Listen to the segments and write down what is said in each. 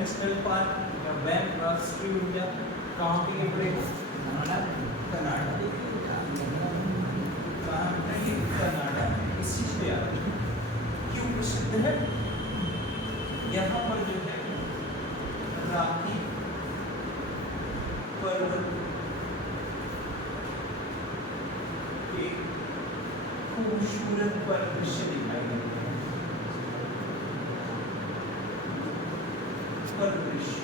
National park या bank राष्ट्रीय उद्यान कहाँ पे ये पड़ेगा? कनाडा। कनाडा इस चीज पे याद रखिए क्यों प्रसिद्ध है। यहाँ पर जो है रॉकी पर्वत के खूबसूरत परिदृश्य दिखाई देते हैं। परिदृश्य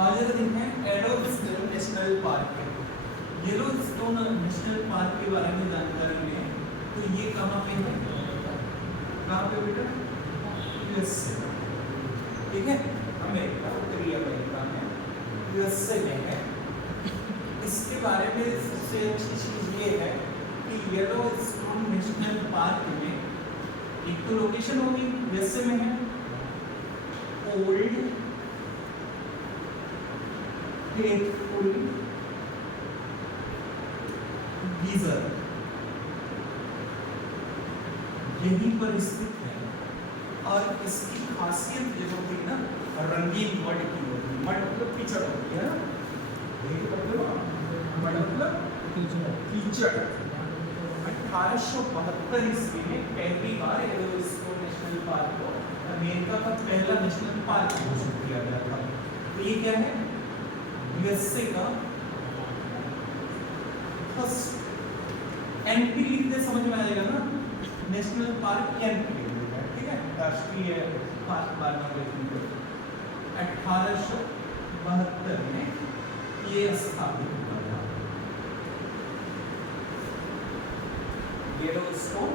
आज दिन है येलोस्टोन नेशनल पार्क है। येलोस्टोन नेशनल पार्क के बारे में जानकारी में तो ये कहाँ पे है? कहाँ पे बेटा? यूएसए, ठीक है, अमेरिका, उत्तरी अमेरिका में, यूएसए में है। इसके बारे में सबसे अच्छी चीज ये है कि येलोस्टोन नेशनल पार्क में एक तो लोकेशन होगी यूएसए में है, ओल्ड फेथफुल गीजर यहीं पर स्थित है। और इसकी खासियत जो होती है ना, रंगीन मड की होती है। मड मतलब कीचड़ होती है ना, मड मतलब कीचड़। 1872 ईस्वी में पहली बार येलोस्टोन नेशनल पार्क को अमेरिका का पहला नेशनल पार्क घोषित किया गया था। तो ये क्या है? यूएसए का फर्स्ट। एनपी लिखने समझ में आ जाएगा ना, नेशनल पार्क एनपी लिखना है, ठीक है, राष्ट्रीय पार्क मानव। 1872 में ये स्थापित हुआ था। Yellowstone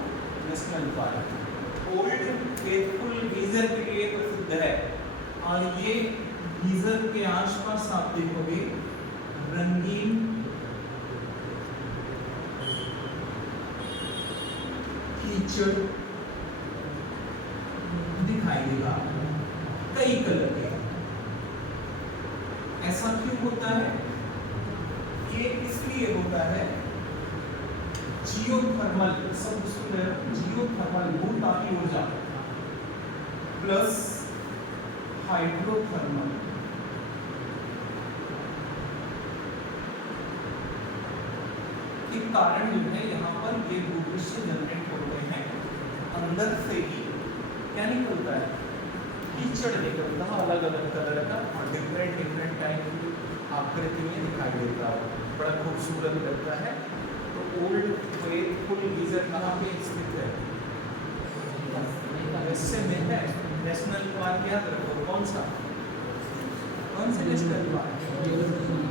national park old faithful geyser के लिए प्रसिद्ध है। और ये गीजर के आसपास आप देखोगे रंगीन कीचड़ दिखाई देगा, कई कलर के। ऐसा क्यों होता है? ये इसलिए होता है जियोथर्मल शब्द सुन रहे हो, जियोथर्मल भूतापी ऊर्जा प्लस हाइड्रोथर्मल के कारण जो है यहाँ पर ये भूदृश्य जनरेट होते हैं। अंदर से ही क्या निकलता है? कीचड़ निकलता है, अलग अलग कलर का और डिफरेंट डिफरेंट टाइप की आकृति में दिखाई देता है, बड़ा खूबसूरत लगता है। तो ओल्ड फेथफुल गीजर कहाँ पे स्थित है? यूएसए में है। नेशनल पार्क याद रखो, कौन सा? कौन से national park?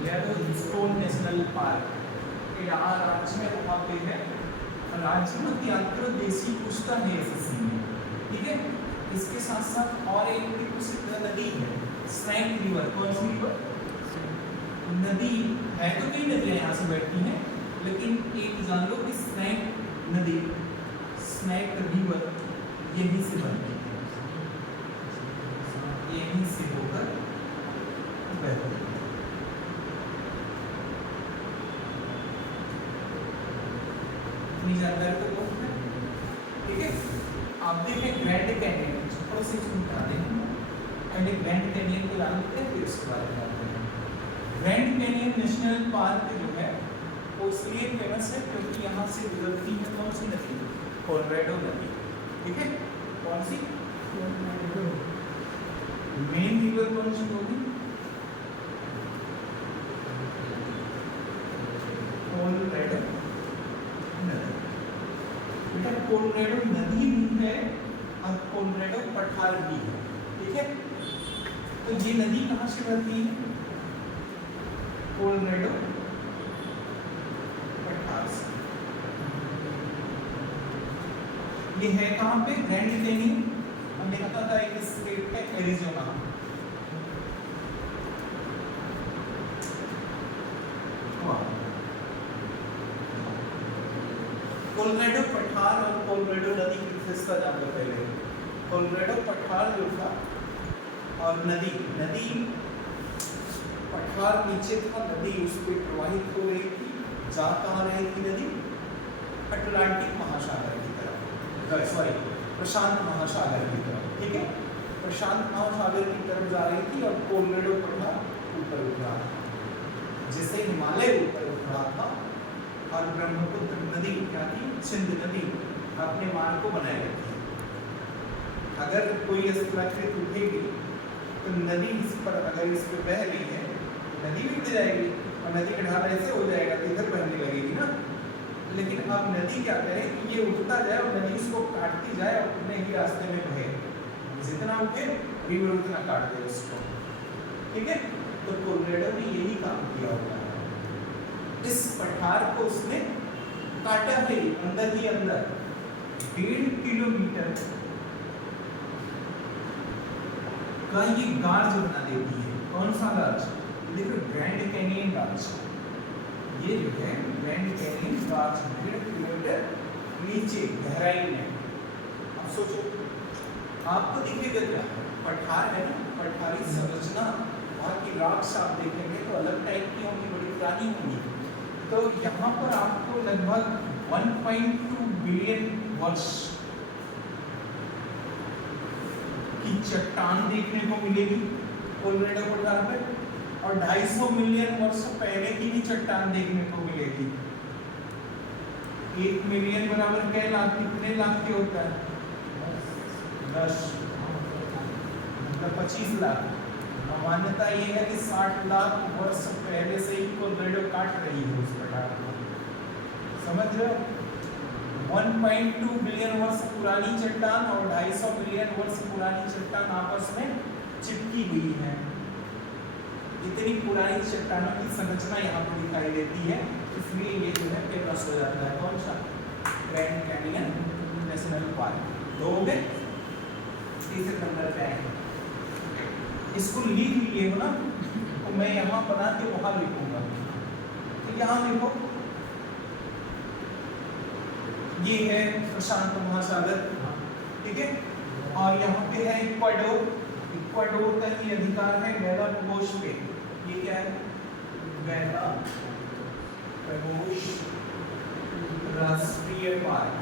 Yellowstone national park. यहाँ राज्य है, वहाँ पे है। राज्य में अंतर्देशीय पूछता है एसएससी में, ठीक है। इसके साथ साथ और एक भी प्रसिद्ध नदी है, स्नैक रिवर। कौन सी रिवर? नदी है तो कई नदियाँ यहाँ से बैठती हैं, लेकिन एक जान लो कि स्नैक नदी, स्नैक रिवर यहीं से बनती है, यहीं से होकर बहती है। इतनी जानकारी तो बहुत है, ठीक है। आप देखें ग्रैंड कैनियन, थोड़ा सा समझा दें। पहले ग्रैंड कैनियन को जानते हैं, फिर उसके बारे में जानते हैं। ग्रैंड कैनियन नेशनल पार्क जो है वो इसलिए फेमस है क्योंकि यहाँ से गुजरती है कौन सी नदी? कोलोराडो नदी, ठीक है। कौन सी? मेन रिवर कौन सी होगी? कोलोराडो नदी। बेटा कोलोराडो नदी भी है और कोलोराडो पठार भी है, ठीक है। तो ये नदी कहाँ से बहती है? कोलोराडो पठार से। ये है कहाँ पे? ग्रैंड कैनियन अमेरिका का एक स्टेट है, एरिज़ोना। कोलोराडो पठार और कोलोराडो नदी की विशेषता जानते पहले। कोलोराडो पठार जो था और नदी पठार नीचे था, नदी उस पर प्रवाहित हो रही थी। जा कहाँ रही थी नदी? अटलांटिक महासागर की तरफ, सॉरी प्रशांत महासागर की तरफ, ठीक है। प्रशांत महासागर की तरफ जा रही थी और कोलोराडो पठार ऊपर उठ रहा था। जैसे हिमालय ऊपर उठ रहा था और ब्रह्मपुत्र नदी क्या थी, सिंध नदी अपने मार्ग को बनाए रखी। अगर कोई स्थलाकृत उठेगी तो नदी इस पर, अगर इस पर बह रही है नदी भी उठ जाएगी और नदी का ढाल ऐसे हो जाएगा तो इधर बहने लगेगी ना। लेकिन अब नदी क्या करे कि ये उठता जाए और नदी इसको काटती जाए और अपने ही रास्ते में बहे, जितना उठे रिवर उतना काट दे उसको, ठीक है। तो कोलोराडो ने यही काम किया हुआ है। इस पठार को उसने काटा है अंदर ही अंदर 1.5 किलोमीटर का ये गार्ज बना देती है। कौन सा गार्ज? देखो ग्रैंड कैनियन गार्ज, ये जो है ग्रैंड कैनियन गार्ज 1.5 किलोमीटर नीचे गहराई में। अब सोचो, आपको दिखेगा क्या? पठार है ना, पठारी संरचना, वहाँ की रॉक्स आप देखेंगे तो अलग टाइप की होंगी, बड़ी पुरानी होंगी। तो यहाँ पर आपको लगभग 1.2 बिलियन वर्ष की चट्टान देखने को मिलेगी कोलोराडो पठार पर, और 250 मिलियन वर्ष पहले की भी चट्टान देखने को मिलेगी। 1 मिलियन बराबर क्या लाख, कितने लाख के होता है? 10, मतलब 25 लाख। मान्यता ये है कि 60 लाख वर्ष पहले से ही कोलोराडो काट रही है उस पठार को, समझ रहे हो? 1.2 बिलियन वर्ष पुरानी चट्टान और 250 मिलियन वर्ष पुरानी चट्टान आपस में चिपकी हुई है। इतनी पुरानी चट्टानों की संरचना यहाँ पर दिखाई देती है, इसलिए ये जो है फेमस हो जाता है। कौन सा? Grand canyon national park. दो हो गए, तीसरे नंबर पे आएंगे। इसको लिख लिए हो ना, तो मैं यहाँ बना के वहां लिखूंगा। तो यहाँ देखो, ये है प्रशांत महासागर, ठीक है। और यहाँ पे है इक्वाडोर। इक्वाडोर का ही अधिकार है गैलापागोस पे। ये क्या है? गैलापागोस राष्ट्रीय पार्क।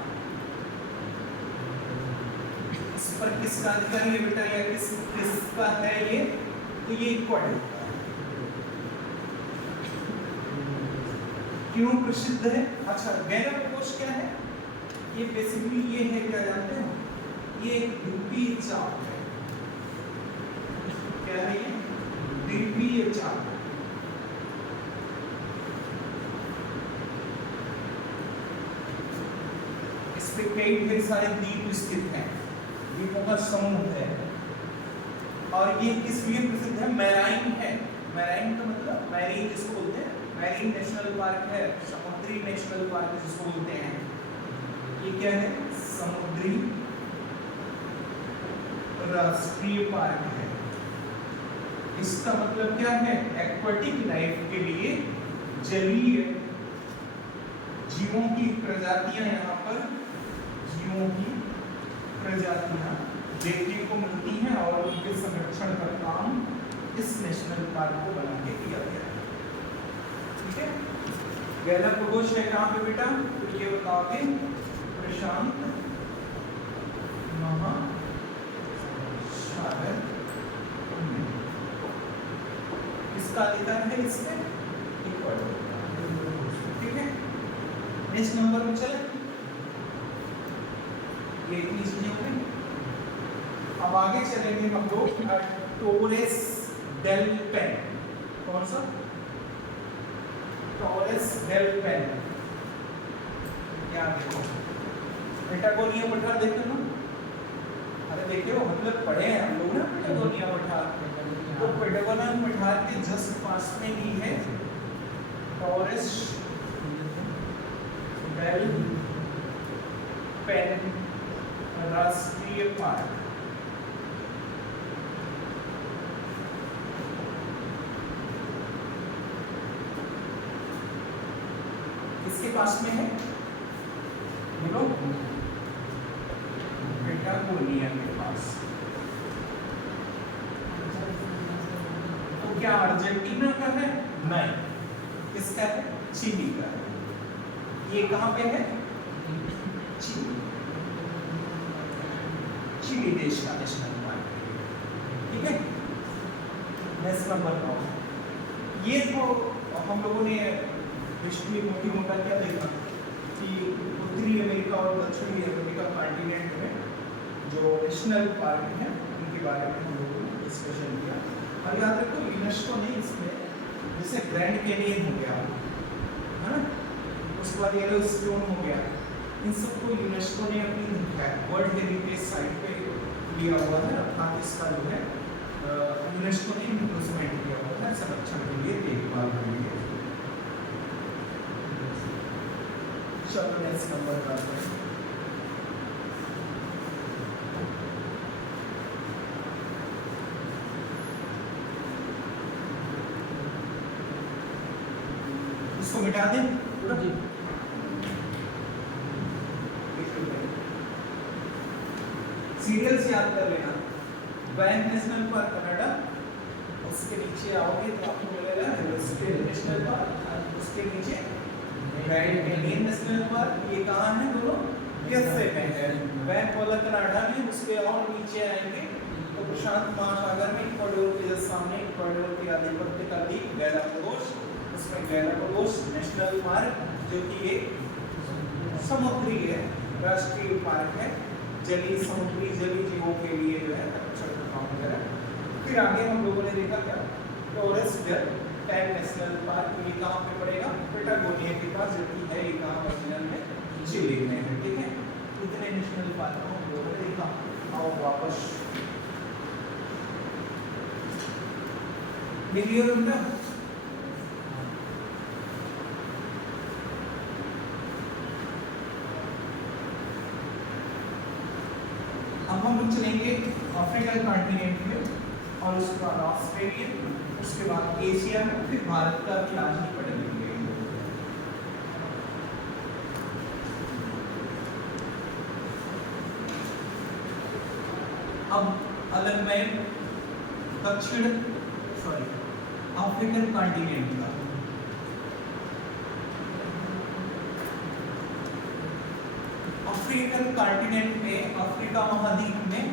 इस पर किसका अधिकार है बेटा, या किसका है ये? तो ये इक्वाडोर का है। क्यों प्रसिद्ध है? अच्छा, गैलापागोस क्या है? ये बेसिकली ये है, क्या जानते हो? ये एक द्वीपीय चाप है। क्या है ये? द्वीपीय चाप। इस पे कई ढेर सारे द्वीप स्थित हैं, द्वीपों का समूह है। और ये किस लिए प्रसिद्ध है? मैराइन है। मैराइन का मतलब मैरीन जिसको बोलते हैं, मैरीन नेशनल पार्क है, समुद्री नेशनल पार्क जिसको बोलते हैं। ये क्या है? समुद्री राष्ट्रीय पार्क है। इसका मतलब क्या है? एक्वाटिक लाइफ के लिए जलीय जीवों की प्रजातियां, यहाँ पर जीवों की प्रजातियां देखने को मिलती हैं और उनके संरक्षण का काम इस नेशनल पार्क को बना के किया गया है, ठीक है। गैलापागोस है कहाँ पे बेटा? तो ये बताओगे प्रशांत महासागर इसका अधिकार है इसमें इक्वाडोर, ठीक है। नेक्स्ट नंबर में चले, ये इतनी चीजें हो गई। अब आगे चलेंगे हम लोग टोरेस डेल पेन। कौन सा? Torres del Paine. क्या देखो पेटागोनिया पठार देखते हो? अरे देखे हो, मतलब पढ़े हैं हम लोग ना पेटागोनिया पठार। तो पेटागोनिया पठार के जस्ट पास में ही है टोरेस डेल पेन राष्ट्रीय पार्क। किसके पास में है? बोलो, पेटागोनिया के पास। तो क्या अर्जेंटीना का है? नहीं। किसका है? चिली का है। ये कहाँ पे है? चिली। चिली देश का नेशनल पार्क है, ठीक है। नेक्स्ट नंबर 9, ये तो हम लोगों ने विश्व में मोटी मोटा क्या देखा कि उत्तरी अमेरिका और दक्षिणी अमेरिका कॉन्टिनेंट में जो नेशनल पार्क है उनके बारे में हम लोगों ने डिस्कशन किया। और याद रखो यूनेस्को ने इसमें जैसे ग्रैंड कैनियन हो गया है ना, उसके बाद येलोस्टोन हो गया, इन सबको यूनेस्को ने अपनी वर्ल्ड हेरिटेज साइट पे लिया हुआ है, अर्थात इसका जो है यूनेस्को ने इम्प्रूवमेंट किया हुआ है संरक्षण के लिए, देखभाल के लिए। चलो नेक्स्ट नंबर करते हैं। इसको मिटा दें पूरा जी। सीरियल से याद कर लेना, बैंक नेशनल पार्क कनाडा, उसके नीचे आओगे तो आपको मिलेगा स्टेट नेशनल पार्क, उसके नीचे ग्रैंड कैनियन नेशनल पार्क। ये कहाँ है दोनों? यूएसए में है, बैंक वाला कनाडा में। उसके और नीचे आएंगे तो प्रशांत महासागर में इक्वाडोर के जस्ट सामने, इक्वाडोर के आधिपत्य का द्वीप गैलापागोस, उसमें गैलापागोस नेशनल पार्क जो कि एक समुद्री है, राष्ट्रीय पार्क है, जलीय समुद्री जलीय जीवों के लिए जो है संरक्षण का काम कर रहा है। फिर आगे हम लोगों ने देखा क्या, टोरस डेल टैग नेशनल पार्क, ये कहाँ पे पड़ेगा? पेटागोनिया के पास, जो कि है ये कहाँ ओरिजिनल में चिली में है, ठीक है। इतने नेशनल पार्क हम लोगों ने देखा। आओ वापस क्लियर हो गया? अब हम लोग चलेंगे अफ्रीकन कॉन्टिनेंट में, और उसके बाद ऑस्ट्रेलिया, उसके बाद एशिया में, फिर भारत का भी आज ही पढ़ लेंगे। अब अलग में अफ्रीकन कॉन्टिनेंट का अफ्रीकन कॉन्टिनेंट में, अफ्रीका महाद्वीप में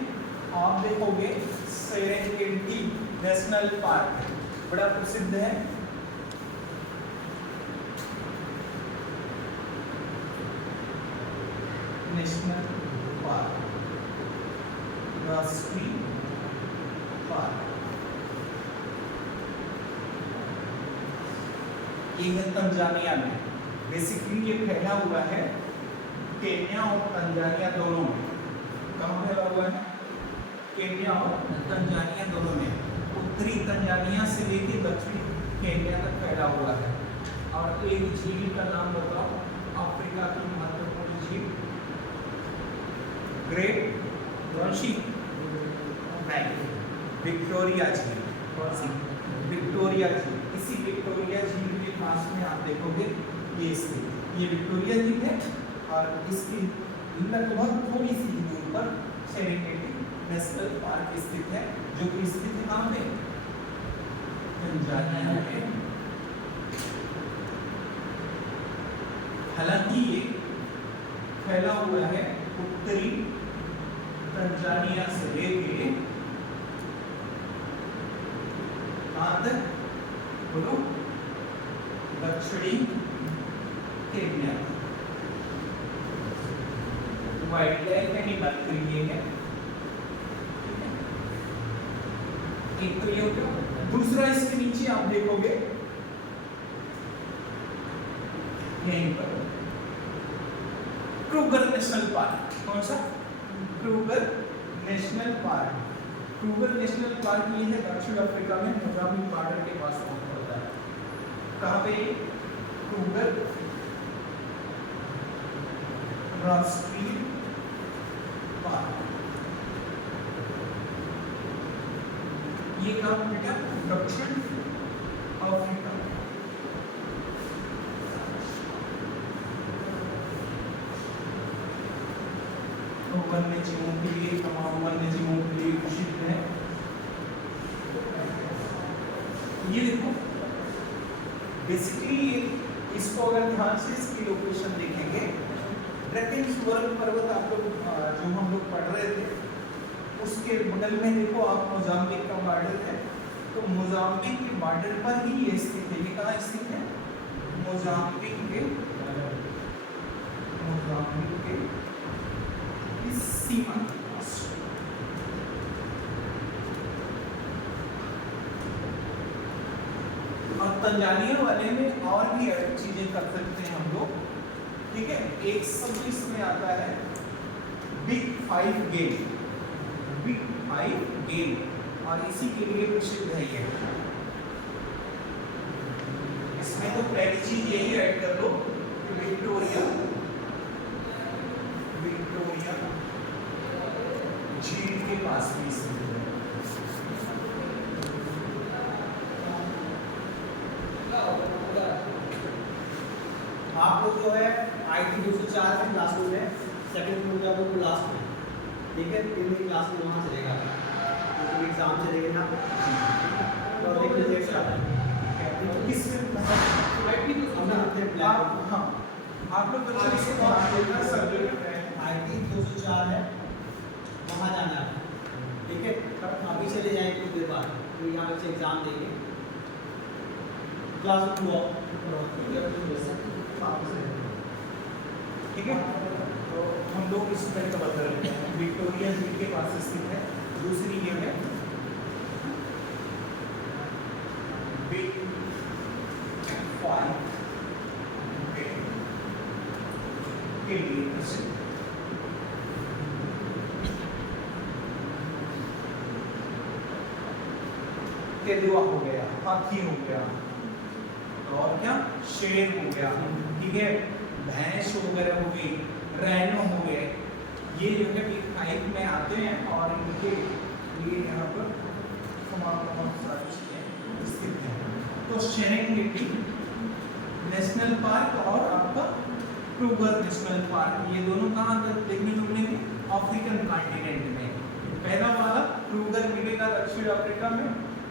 आप देखोगे सेरेंगेटी नेशनल पार्क बड़ा प्रसिद्ध है। नेशनल पार्क, राष्ट्रीय पार्क, ये है तंजानिया में। बेसिकली ये फैला हुआ है केन्या और तंजानिया दोनों में। कहाँ फैला हुआ है? केन्या और तंजानिया दोनों में। उत्तरी तंजानिया से लेकर दक्षिणी केन्या तक फैला हुआ है। और एक झील का नाम बताओ, अफ्रीका की महत्वपूर्ण झील, ग्रेट विक्टोरिया झील। विक्टोरिया झील, इसी विक्टोरिया झील के पास में आप देखोगे ये स्थित, ये विक्टोरिया झील है, और इसकी लगभग थोड़ी सी दूर पर सेरेंगेटी नेशनल पार्क स्थित है, जो कि स्थित है कहाँ पे? तंजानिया में। हालांकि ये फैला हुआ है उत्तरी तंजानिया से लेके कहाँ तक बोलो? दक्षिणी केन्या। वाइल्ड लाइफ एनिमल के लिए है, एक तो ये हो गया। दूसरा इसके नीचे आप देखोगे यहीं पर क्रूगर नेशनल पार्क। कौन सा? Kruger national park. Kruger national park ये है दक्षिण अफ्रीका में, मोजाम्बिक बॉर्डर के पास पड़ता है। कहाँ पे? क्रूगर राष्ट्रीय पार्क। ये कहाँ बेटा? दक्षिण अफ्रीका। तो वन्य जीवों के लिए, तमाम वन्य जीवों के लिए प्रसिद्ध है। ये देखो बेसिकली इसको अगर ध्यान से इसकी लोकेशन देखेंगे, ड्रैकेंसबर्ग पर्वत आप लोग जो हम लोग पढ़ रहे थे मिडल में देखो आप मोजाम्बिक का बॉर्डर है, तो मोजाम्बिक के बॉर्डर पर ही ये स्थित है। ये कहाँ स्थित है? मोजाम्बिक के इस सीमा के पास। और तंजानिया वाले में और भी चीजें कर सकते हैं हम लोग, ठीक है। एक शब्द इसमें आता है बिग 5 गेम, बिग 5 गेम, और इसी के लिए प्रसिद्ध है ये। इसमें तो पहली चीज यही ऐड कर लो कि विक्टोरिया झील के पास भी स्थित है। आप लोग जो है IT 204 के क्लासरूम में सेकंड फ्लोर का लोग लास्ट में, ठीक है, 3 दिन क्लास में वहाँ चलेगा, क्योंकि एग्जाम चलेगा ना, तो देख लीजिए स्टार्ट है किस में हाँ आप लोग बच्चे इसको सब्जेक्ट है IT 204 है, वहाँ जाना है, ठीक है। अभी चले जाएंगे कुछ देर बाद, तो यहाँ बच्चे एग्जाम देंगे क्लास 2 ठीक है। तो हम लोग इस तरह का बता रहे हैं, विक्टोरिया झील के पास स्थित है। दूसरी ये है बिग 5 के लिए प्रसिद्ध। तेंदुआ हो गया, हाथी हो गया, और क्या शेर हो गया, ठीक है, भैंस वगैरह हो गई, रैनो हो गए, ये जो है बिग 5 में आते हैं और इनके लिए यहाँ पर तमाम सारी चीजें स्थित हैं। तो सेरेंगेटी नेशनल पार्क और आपका क्रूगर नेशनल पार्क, ये दोनों कहाँ देखने को मिलेंगे? अफ्रीकन कॉन्टिनेंट में। पहला वाला क्रूगर मिलेगा दक्षिण अफ्रीका में,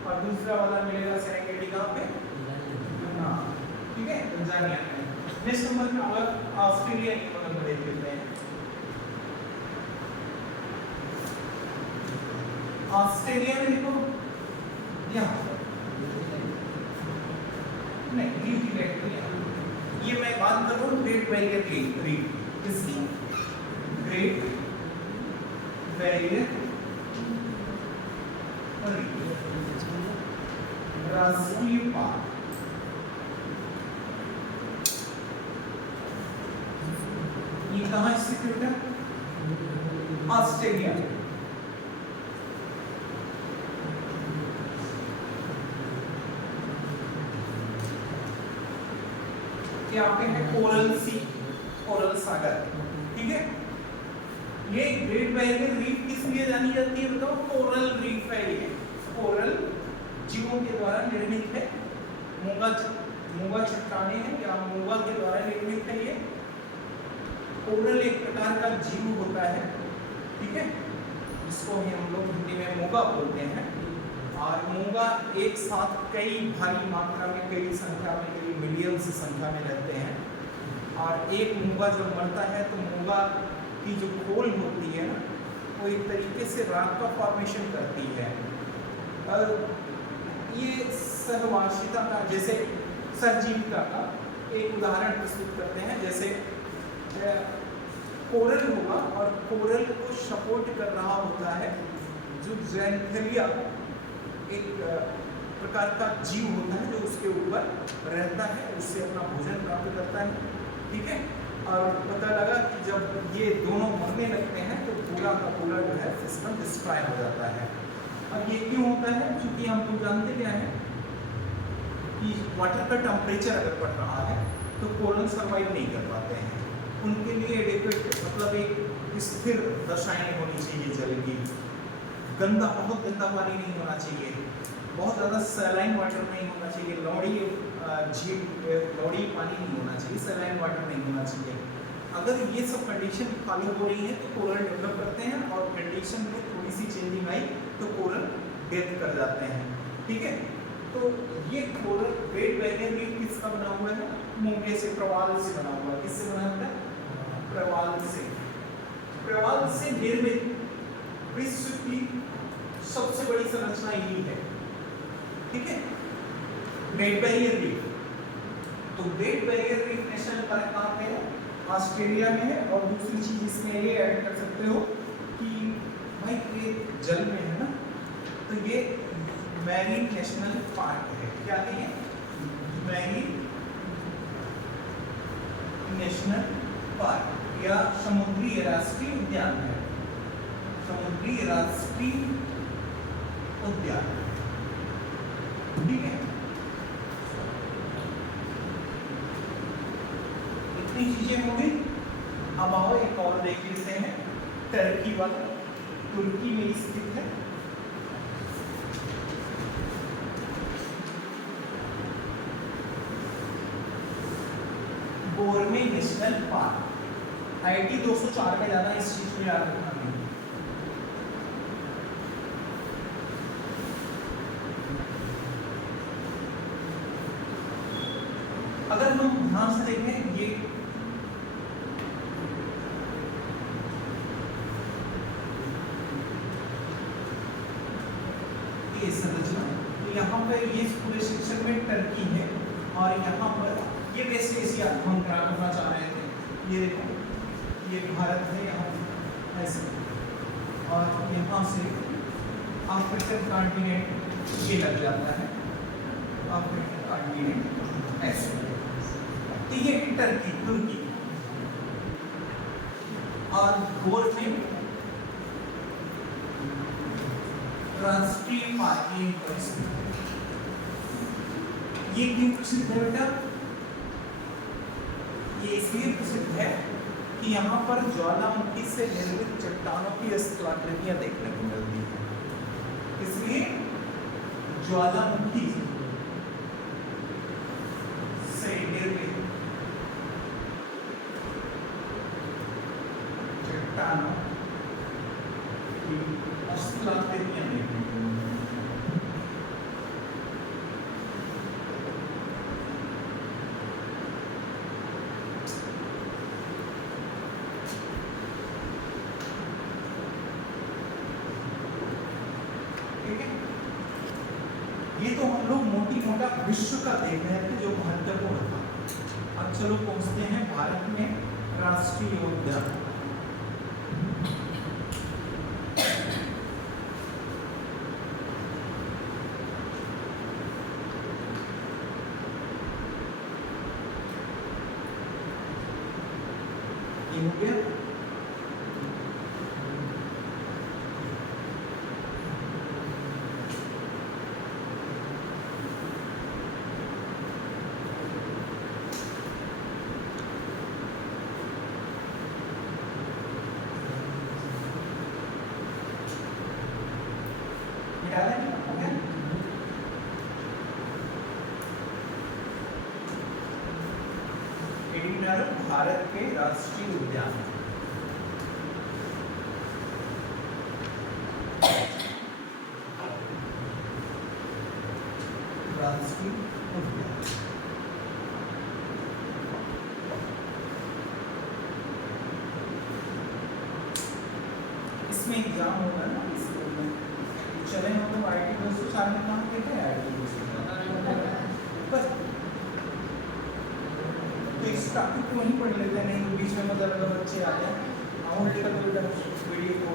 और दूसरा वाला मिलेगा सेरेंगेटी कहाँ पे? हाँ, ठीक है, तंजानिया में। नेक्स्ट नंबर पे होगा ऑस्ट्रेलिया की मगर देख लेते हैं। ऑस्ट्रेलिया में देखो यहाँ नहीं, ये मैं बात कर रहा हूँ ग्रेट बैरियर रीफ, किसकी? ग्रेट बैरियर राष्ट्रीय पार्क। ये कहाँ स्थित है? ऑस्ट्रेलिया। क्या आपके है कोरल सी, कोरल सागर, ठीक है। ये ग्रेट बैरियर रीफ किस लिए जानी जाती है बताओ? कोरल रीफ है, ये कोरल जीवों के द्वारा निर्मित है, मूंगा चट्टाने हैं या मूंगा के द्वारा निर्मित है। ये कोरल एक प्रकार का जीव होता है, ठीक है, जिसको हम लोग हिंदी में मूंगा बोलते हैं। और मूंगा एक साथ कई भारी मात्रा में, कई संख्या में, कई मिलियन से संख्या में रहते हैं। और एक मूंगा जब मरता है तो मूंगा की जो खोल होती है ना, वो एक तरीके से राख का फॉर्मेशन करती है। और ये सहवासिता का, जैसे सहजीविता का एक उदाहरण प्रस्तुत करते हैं। जैसे कोरल होगा और कोरल को सपोर्ट कर रहा होता है जो ज़ैंथेलिया, एक प्रकार का जीव होता है जो उसके ऊपर रहता है, उससे अपना भोजन प्राप्त करता है, ठीक है। और पता लगा कि जब ये दोनों मरने लगते हैं तो पूरा का पूरा जो है सिस्टम डिस्ट्रॉय हो जाता है। अब ये क्यों होता है? क्योंकि हम लोग जानते क्या है कि वाटर का टेम्परेचर अगर बढ़ रहा है तो कोरल सर्वाइव नहीं कर पाते हैं। उनके लिए एडिक्वेट, मतलब एक स्थिर दशाएं होनी चाहिए जल की। गंदा, बहुत गंदा पानी नहीं होना चाहिए, बहुत ज़्यादा सैलाइन वाटर नहीं होना चाहिए, लौड़ी झील लौड़ी पानी नहीं होना चाहिए, सैलाइन वाटर नहीं होना चाहिए। अगर ये सब कंडीशन फॉलो हो रही है तो कोरल डेवलप करते हैं, और कंडीशन में थोड़ी सी चेंजिंग आई तो कोरल डेथ कर जाते हैं, ठीक है। तो ये कोरल ग्रेट बैरियर रीफ किसका बना हुआ है? मूंगे से, प्रवाल से बना हुआ है। किससे बना हुआ है? प्रवाल से। प्रवाल से निर्मित विश्व की सबसे बड़ी संरचना यही है, ठीक है। ग्रेट बैरियर रीफ, तो great barrier reef national park कहाँ पे है? ऑस्ट्रेलिया में है। और दूसरी चीज इसमें ये ऐड कर सकते हो कि भाई ये जल में है ना, तो ये मैरीन नेशनल पार्क है। क्या है ये? मैरीन नेशनल पार्क या समुद्री राष्ट्रीय उद्यान है, समुद्री राष्ट्रीय उद्यान, ठीक है। इतनी चीजें हो गई। अब आओ एक और देख लेते हैं, टर्की वाला। तुर्की में स्थित है। गोरमे नेशनल पार्क, आईटी 204 का ज्यादा इस चीज को याद रखना है। अगर हम ध्यान से देखें, ये संरचना, तो यहाँ पर ये पूरे सेक्शन में टर्की है और यहाँ पर ये वेस्ट एशिया हम करना चाह रहे थे। ये देखो, ये भारत है यहाँ ऐसे, और यहाँ से अफ्रीकन कॉन्टिनेंट ये लग जाता है, अफ्रीकन कॉन्टिनेंट ऐसे। तो ये टर्की, तुर्की। और गोरमे राष्ट्रीय पार्क, ये क्यों प्रसिद्ध है बेटा? ये इसलिए प्रसिद्ध है कि यहाँ पर ज्वालामुखी से निर्मित चट्टानों की स्थलाकृतियां देखने को मिलती है। इसलिए ज्वालामुखी से निर्मित चट्टानों की स्थलाकृतियां देखने को मिलती है। ये तो हम लोग मोटी मोटा विश्व का देख रहे थे जो महत्वपूर्ण था। अब चलो पहुंचते हैं भारत में राष्ट्रीय उद्यान। ये हो गया। भारत के राष्ट्रीय उद्यान, राष्ट्रीय उद्यान। इसमें एग्जाम होगा ना, चले हम लोग आईटी 204 में काम करते हैं। आईटी 204 तो इस टॉपिक को वहीं पढ़ लेते हैं, नहीं तो बीच में मतलब बच्चे आते हैं वीडियो को